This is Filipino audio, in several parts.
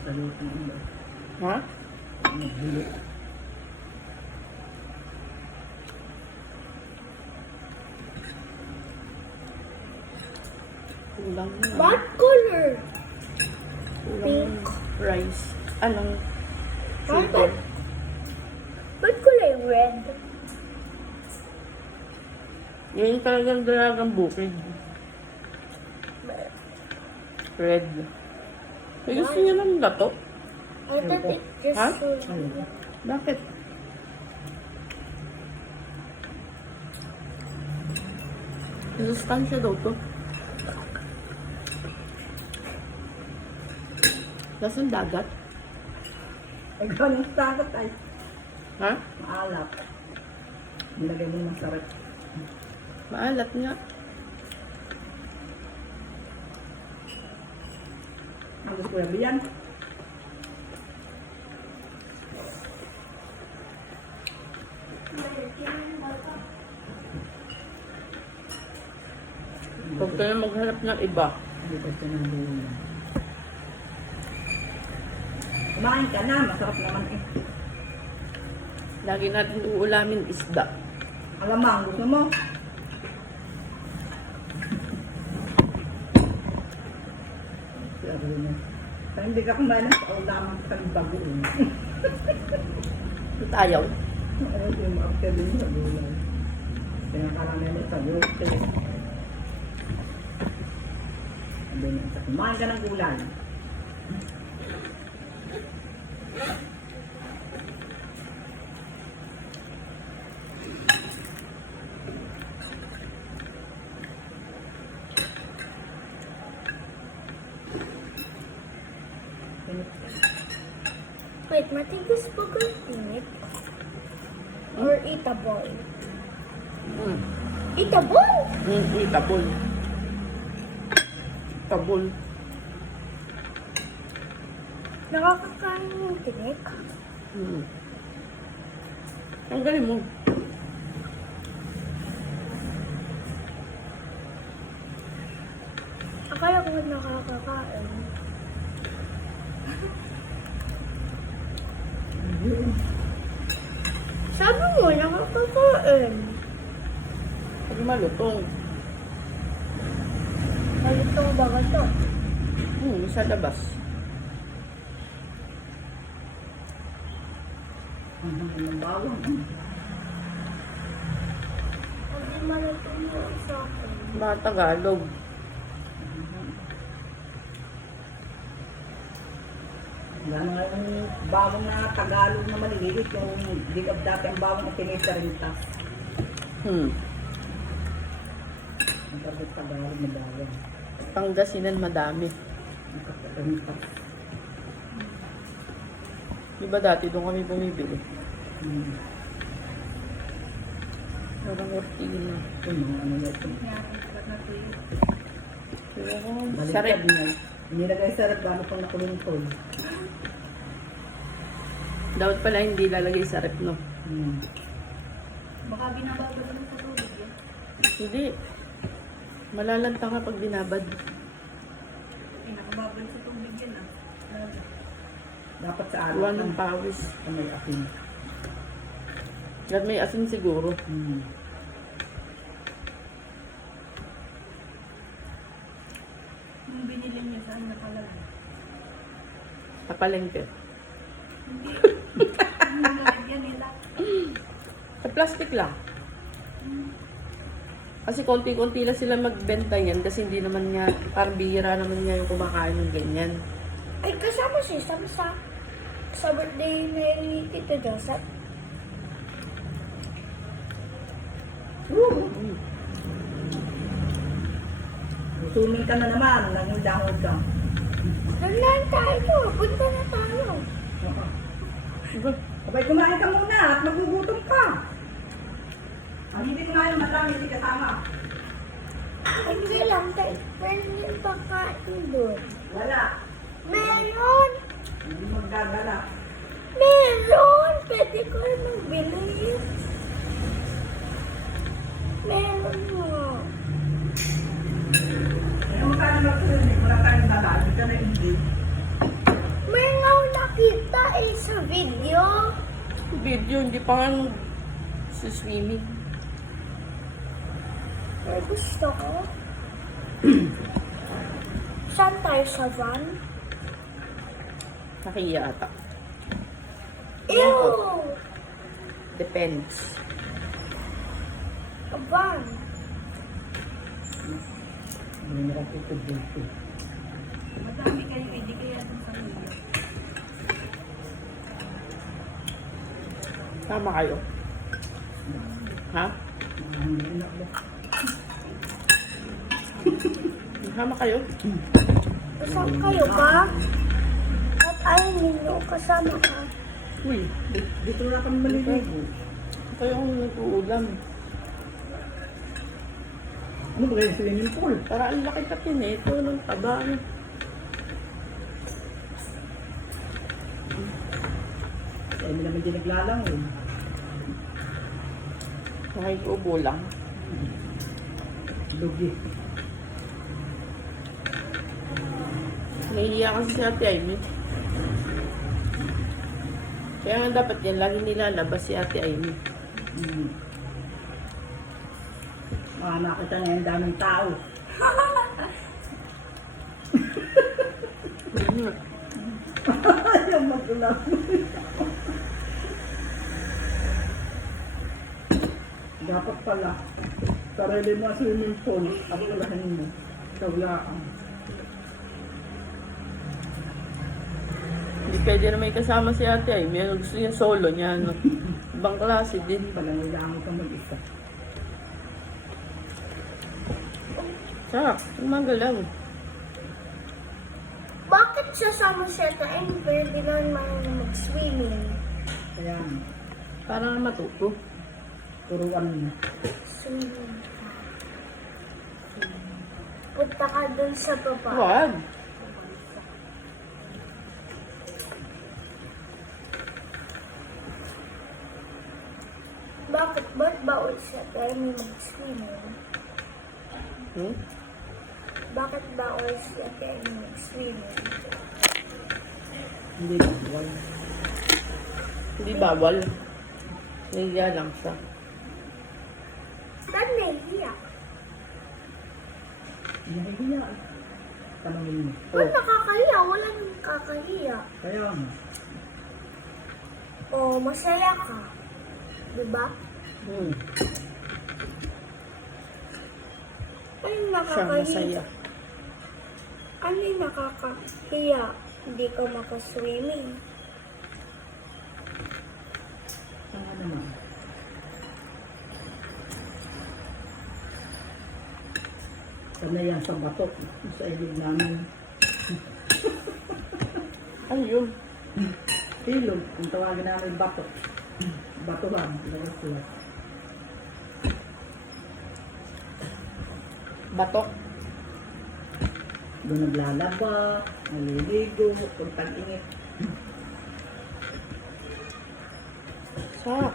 sa luto ng iba. Ha? Nagbili. Kulang na. What color? Kulang Pink. ng rice. Anong Bakit? sugar? Ba't kulay red? Yun talagang dalagang bukid. Red. May gusto niya ng lato? I thought it just Ha? Ayun. Bakit? Sustansya daw to. Lasang dagat? Ay, ganun sa takot ay. Ha? Maalap. Nilagay mo ng sarap. Maalat nga. Ang gusto ko yan. Huwag ka na maghanap ng iba. Hindi ko sinabuhin. Kumain ka na, masarap naman eh. Lagi natin uulamin isda. Alamang, gusto mo? Sabi niya, "Kaya hindi ka kumain ng kaulamang sa bagoon." Ito ayaw. Ano yung after din sa gulay? Kaya karami mo sa yote. Sabi niya, kumain ka ng gulay. Wait, matigas pa ba tinit? Or eatable? Eatable? Itabol. Itabol. Nakakakain yung tinik? Ang galing mo. Akala ko nakakakain. Sabi mo, nakakakain. Pag malutong. Malutong ba ka to? Sa labas. Ang hangin ng bawang. Hindi malutong yung sa akin. Mga Tagalog. Wala nga yung bawang na Tagalog na maliliit, yung digab dati ang bawang na tinitarinta. Ang kapit Tagalog na bawang. Pangasinan madami. Ang kapitarinta. Diba dati doon kami bumibili? Hmm. Parang ortina. Yung mga ano ito. Sarap. Nilagay sa rep bago pang nakulungkol. Dapat pala hindi lalagay sa rep, no? Baka binababa din sa tubig yan. Hindi. Malalanta ka pag binabad. Pinakababal sa tubig yan ah. Dapat sa araw. Iwan ng pawis. May asin. At may asin siguro. Nung binili niya, saan nakalagay? Sa palengke. Ang nalagyan nila. Sa plastic lang. Kasi konti-konti lang sila magbenta yan kasi hindi naman nga, parang bihira naman nga yung kumakain ng ganyan. Ay, kasama si Sam sa birthday ni Tito Joseph. Swimming ka na naman, nangindahod ka. Nandaan tayo. Punta na tayo. Diba? Sabay kumain ka muna at magugutom ka. Ang hindi kumain, marami hindi kasama. Hindi lang tayo. Meron yung pagkain doon. Wala. Meron! Hindi magdadala. Meron! Pwede ko magbili. Meron mo. Kaya magkano mag-swimming, wala tayong dala, hindi ka na hindi. Meron Ay, sa video. Video, hindi pa nga sa swimming. Ay, gusto ko. Saan tayo sa van? Nakiya ata. Ew! Depends. A van. Hindi na kaputod dito. Madami kayo, hindi kaya dun sa iyo. Tama kayo. Ha? Hindi na ako. Tama kayo? Kasama kayo ba? At ayaw ninyo, kasama ka. Uy, Dito na kami maliligo. ito yung uulam. Ano ba kayo swimming pool? Para ang laki kasi nito ng taba. Eh, hindi naman din naglalang eh. Kahit ubo lang. Lugi. Nahihiya kasi si Ate Amy. Kaya nga dapat yan, lagi nilalabas si Ate Amy. Nakita na yung daming tao. Ayaw mag-ulam. Dapat pala, sarili mo swimming pool, ang ulahin mo. Kawlaan. Hindi pwede na may kasama si Ate Amy. Ano gusto niya solo niya, ano? Ibang klase din. Palang ilangan ka mag-isa. Sak, umagalaw. Bakit sasama siya sa Ember? Di naman marunong mag-swimming. Kaya, Para nga matuto. turuan mo. Swimming ka. Punta ka dun sa baba. Wag. Bakit? Ba't bawal siya tayo mag-swimming? Hmm? Bakit bawal siya tayo mag-swimming? Hindi ba? Wala. Hindi bawal. Nahihiya lang siya. Ba't nahihiya? Nahihiya. Tanongin mo. Ba't nakakahiya? Walang nakakahiya. Kaya nga. O, masaya ka. Diba? Hmm. Ano yung Siya nakakahiya? masaya. Ano yung nakakahiya? Hindi ka makaswimming. Saan naman? Sana yan sa batok. Sa ilog namin. Ano yun? Ilog. Kung tawagin namin batok. Batuhan. Lawas lawas. Batok. Doon naglalaba. Naliligo. Kung tag-init. Sak.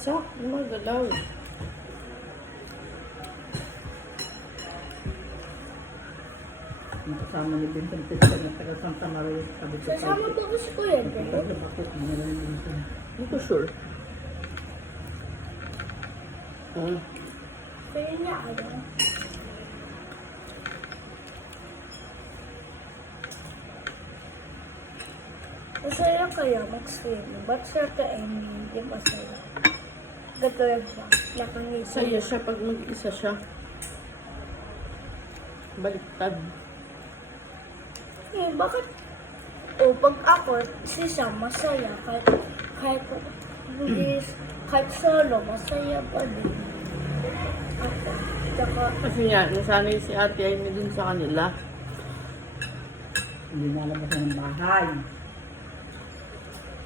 Sak, umagalaw. Ang kasama ni Vincent Pista na taga Santa Maria. Sabi ko Sasama po ko si Kuya, Sa pero batok. Naliligo. Hindi ko sure. Hmm. kaya niya ayaw. Masaya kaya mag-swimming. Ba't siya hindi masaya? Gatulad siya. Nakangisi. Saya siya pag mag-isa siya. Baliktad. Eh, bakit? O, pag ako, si Sam, masaya. Kahit solo, masaya pa din. Ako. Tsaka, Kasi nga, nasanay si Ate Amy dun sa kanila. Hindi nalabas ng bahay.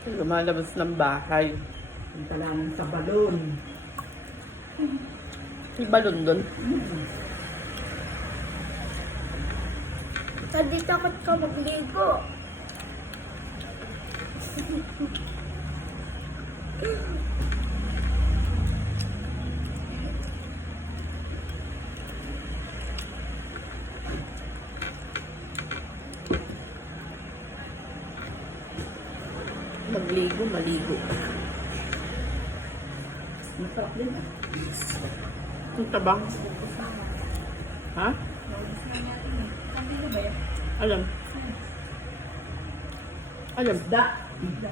Lumalabas ng bahay. Ang talanan sa balon. May balon dun. hindi takot ka magligo. magligo, maligo. Masarap din ah. Ang tabang. Ha? Alam. Alam. Isda. Isda.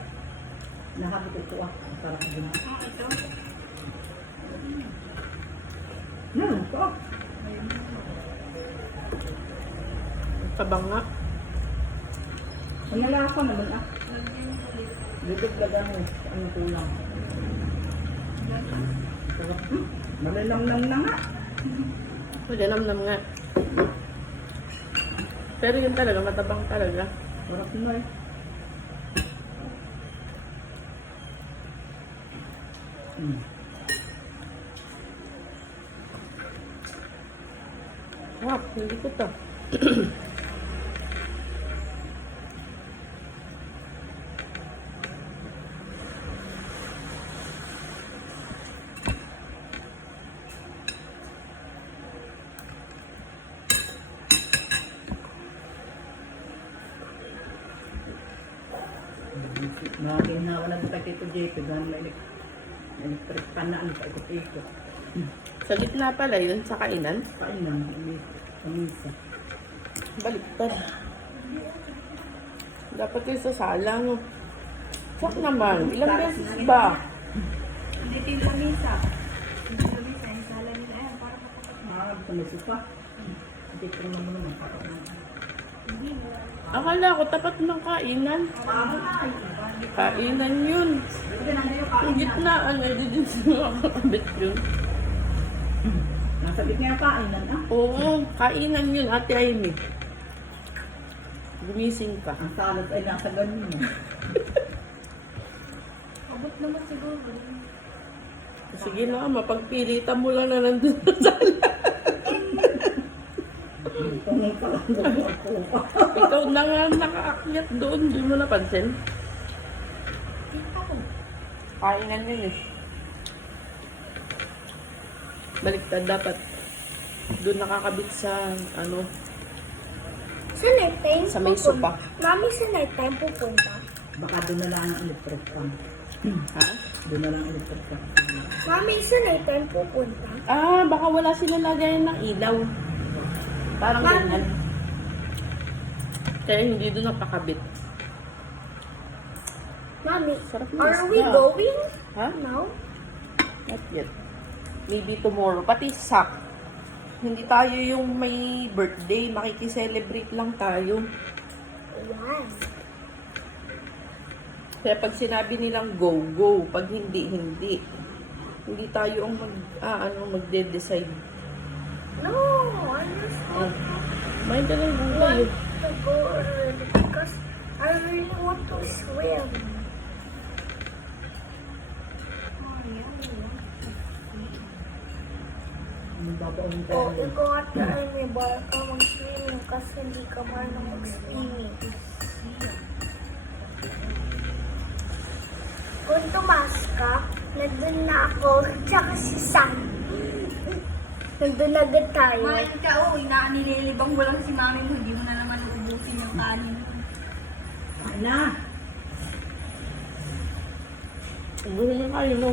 Nahabot ito ah. Masarap din ah. Ito. Ang tabang nga. Ang nalasa naman ah. Lubig laga mo. Ano kulang. Sarap. Malinamnam na nga. Malinamnam nga. Pero yun talaga, matabang talaga. Sarap na eh. Wow, hindi ko to. Nakakinawa na kita kito JP. Gano'n na electric pan na ano pa ikot-ikot. Sa gitna pala yun, sa kainan. Kain lang. Kamisa. Baliktad. Dapat yung sa sala, no? Sak naman. Ilang beses ba? Hindi din lamisa. Hindi lamisa. Yung sala nila yan. Para Gusto mo supa. Dito naman naman. Akala ko tapat ng kainan. Kainan yun. Yung gitnaan, eh, di din sa makakabit yun. Nasa gitna yung kainan ah. Oo, kainan yun, Ate Amy. Gumising ka. Ang salad ay nasa ganun mo. abot naman siguro. Sige na, mapagpilitan mo lang na nandun sa sala. Tunong ka lang doon ako. Ikaw na nga nakaakyat doon, di mo napansin. Kainan yun eh. Baliktad dapat. Doon nakakabit sa, ano, Sa night time? sa may pupunta? sopa. Mami, sa night time pupunta. Baka doon na lang ang electric pan. Ha? Doon na lang ang electric pan. Mami, sa night time pupunta. Ah, baka wala sila lagayan ng ilaw. Parang Mami. ganyan. Kaya hindi doon napakabit. Mami, Sarap ng are we isda. going Ha? now? Not yet. Maybe tomorrow. Pati sak. Hindi tayo yung may birthday. Makikiselebrate lang tayo. Yan. Kaya pag sinabi nilang go, go. Pag hindi, hindi. Hindi tayo ang magde-decide. No, I just Ah. want Mind ka lang gulay. to go early because I really want to swim. Ano babaon ka? O, ikaw at may bala ka mag-swimming kasi hindi ka marunong mag-swimming. Kung tumas ka, nandun na ako, tsaka si Sam. Nandun agad tayo. Kumain ka, oh, nililibang mo lang si mami mo, hindi mo na naman ubusin yung kanin. Kain na. Gusto mo kayo, no?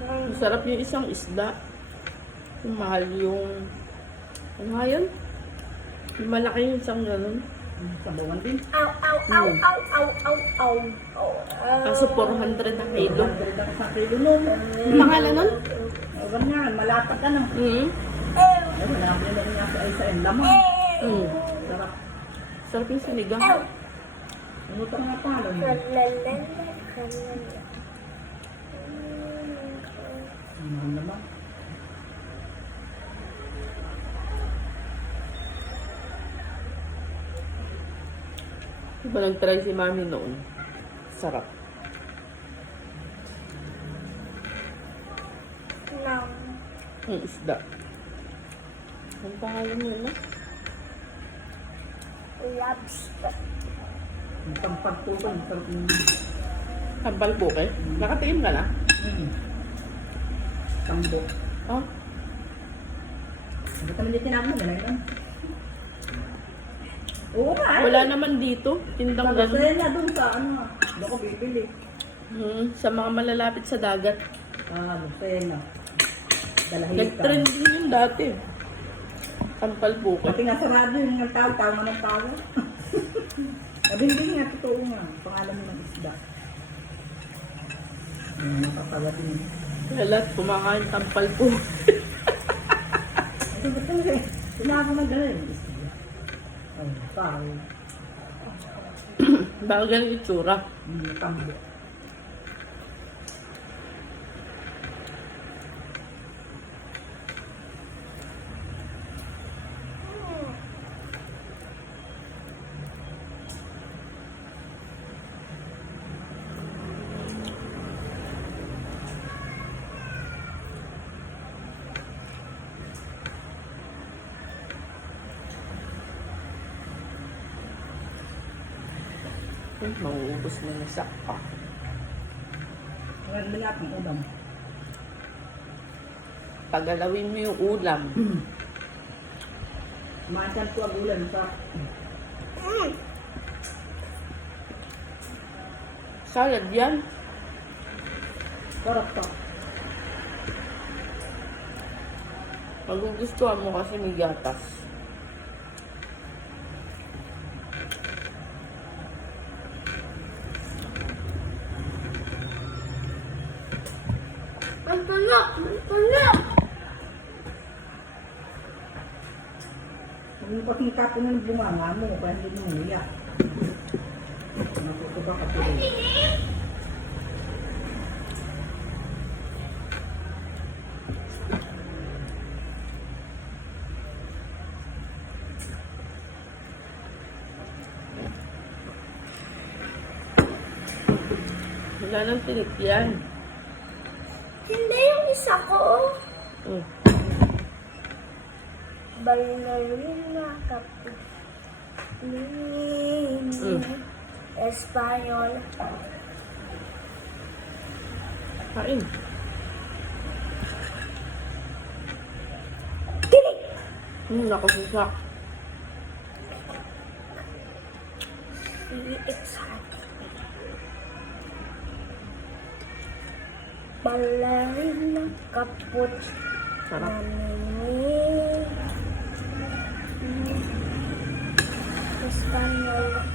Masarap yung isang isda. Yung mahal yung... Ano nga yun? Yung malaki yung isang ganun. Sabawan din. Ow, ow, ow, ow, ow, ow, ow. Kaso 400 na kilo. Ang ka sa kilo nun. Pangalan nun? O ganyan, malapad ka na. Mm. Ew, Ay, wala ko na rin ako ay sa lamang. Mm. Sarap. Sarap yung sinigang. ew. Ano ito nga palo mo? Lalalala. Ano naman? Diba nag-try si mami noon? Sarap. Now, Yung isda. Ang pangalan mo na? lobster. Ang pampagputong. Sarap ng Tampal po, Nakatingin ka na? Tambo. Ah, Hindi kami dito tinapon na lang. Oo nga. wala naman dito. Tindang ganun. Kaya na doon sa ano. Doon ko bibili. Sa mga malalapit sa dagat. Lucena. Dalahitan. Nag-trend din yun dati. Tampal buko. Pati nga sarado yung tao, tama ng tao. Sabi hindi nga, totoo nga. Pangalan mo ng isda. Nakatawa din. Kaya lahat kumakain tampal buko. Ito ba talaga eh? Sinabi na gano'n yung isda. Tao. Bakit ganun itsura? Tambo. Mauubos na yung sakpa. Ngayon lahat ng ulam. Pagalawin mo yung ulam. Maasan ko ang ulam sa... Salad yan. Sarap pa. Magugustuhan mo kasi may gatas. Ang tulok! Ang tulok! Kung yung pasingkap mo ng bunganga mo, kaya hindi mo niya. Natuto ka kasi. Wala nang tinik yan. Hindi yung isa ko. Mm. Ballerina kapit. Espanyol. Kain. Nakasasak. It's hot. Ballerina kaput. Sarap. Espanyol.